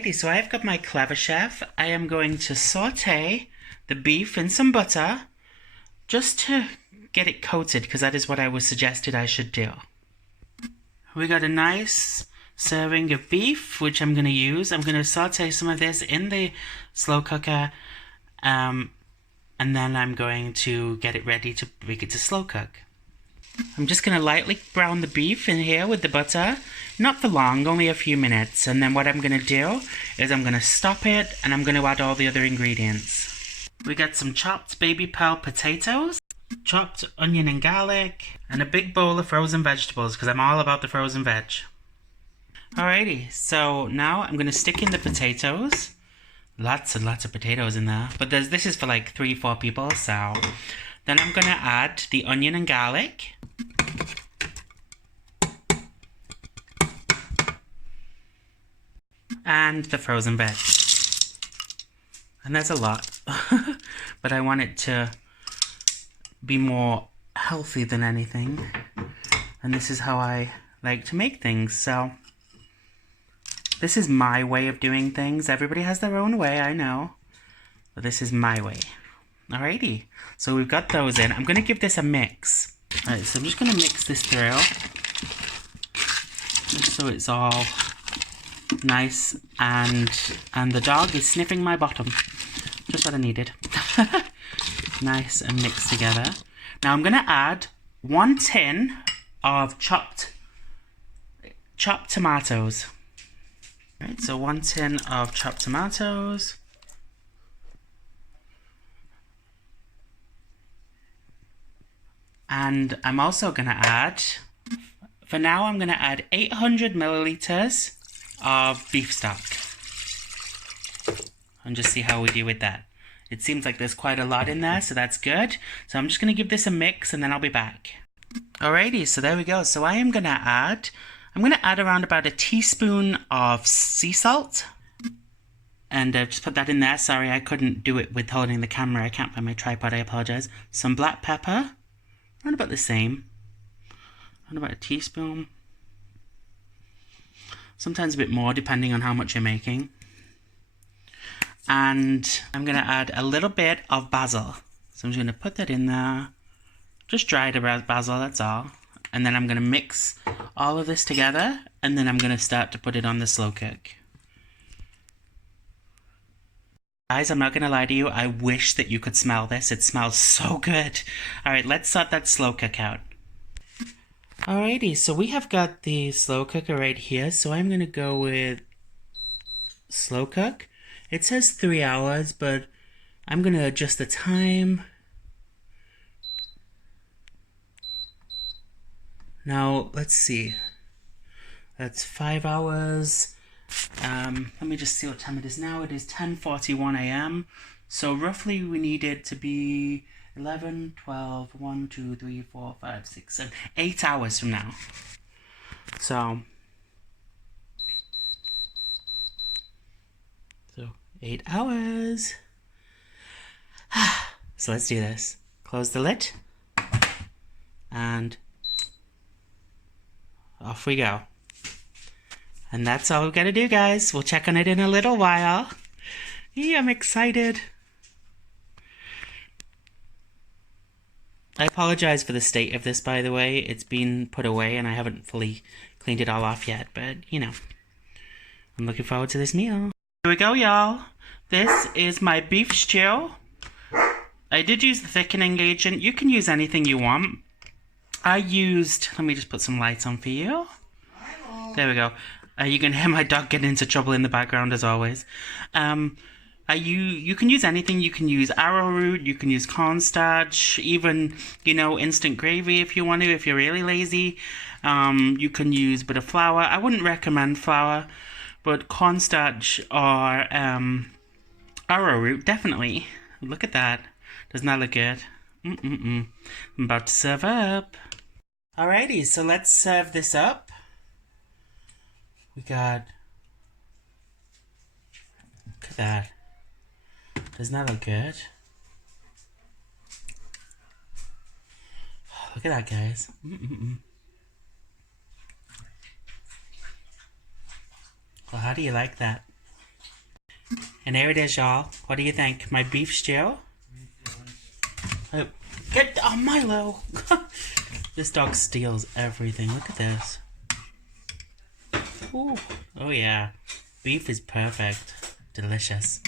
Alrighty, so I've got my Clever Chef. I am going to saute the beef in some butter just to get it coated, because that is what I was suggested I should do. We got a nice serving of beef, which I'm going to use. I'm going to saute some of this in the slow cooker, and then I'm going to get it ready to make it to slow cook. I'm just going to lightly brown the beef in here with the butter, not for long, only a few minutes, and then what I'm going to do is I'm going to stop it and I'm going to add all the other ingredients. We got some chopped baby pearl potatoes, chopped onion and garlic, and a big bowl of frozen vegetables, because I'm all about the frozen veg. Alrighty, so now I'm going to stick in the potatoes. Lots and lots of potatoes in there, but this is for like 3-4 people, so then I'm going to add the onion and garlic. And the frozen veg. And that's a lot, but I want it to be more healthy than anything, and this is how I like to make things. So this is my way of doing things. Everybody has their own way, I know, but this is my way. Alrighty, so we've got those in. I'm going to give this a mix. Alright, so I'm just going to mix this through, just so it's all nice, and the dog is sniffing my bottom. Just what I needed. Nice and mixed together. Now I'm going to add 1 tin of chopped tomatoes. Right, so 1 tin of chopped tomatoes. And I'm also going to add, for now I'm going to add 800 milliliters of beef stock. And just see how we do with that. It seems like there's quite a lot in there, so that's good. So I'm just going to give this a mix and then I'll be back. Alrighty, so there we go. So I'm going to add around about a teaspoon of sea salt. And just put that in there. Sorry, I couldn't do it with holding the camera. I can't find my tripod, I apologize. Some black pepper, around about the same. Around about a teaspoon. Sometimes a bit more, depending on how much you're making. And I'm going to add a little bit of basil. So I'm just going to put that in there. Just dried basil, that's all. And then I'm going to mix all of this together. And then I'm going to start to put it on the slow cook. Guys, I'm not going to lie to you. I wish that you could smell this. It smells so good. Alright, let's sort that slow cook out. Alrighty, so we have got the slow cooker right here. So I'm going to go with slow cook. It says 3 hours, but I'm going to adjust the time. Now, let's see. That's 5 hours. Let me just see what time it is now. It is 10:41 a.m. So roughly we need it to be 11, 12, 1, 2, 3, 4, 5, 6, 7, 8 hours from now. So 8 hours. So let's do this. Close the lid. And off we go. And that's all we've got to do, guys. We'll check on it in a little while. Yeah, I'm excited. I apologize for the state of this, by the way. It's been put away and I haven't fully cleaned it all off yet. But, you know, I'm looking forward to this meal. Here we go, y'all. This is my beef stew. I did use the thickening agent. You can use anything you want. I used, let me just put some lights on for you. There we go. You can hear my dog get into trouble in the background as always. You can use anything. You can use arrowroot, you can use cornstarch, even, you know, instant gravy if you want to, if you're really lazy. You can use a bit of flour. I wouldn't recommend flour, but cornstarch or arrowroot, definitely. Look at that. Doesn't that look good? I'm about to serve up. Alrighty, so let's serve this up. We got... Look at that. Doesn't that look good? Look at that, guys. Well, how do you like that? And there it is, y'all. What do you think? My beef stew? Oh, Milo! This dog steals everything. Look at this. Ooh. Oh yeah. Beef is perfect. Delicious.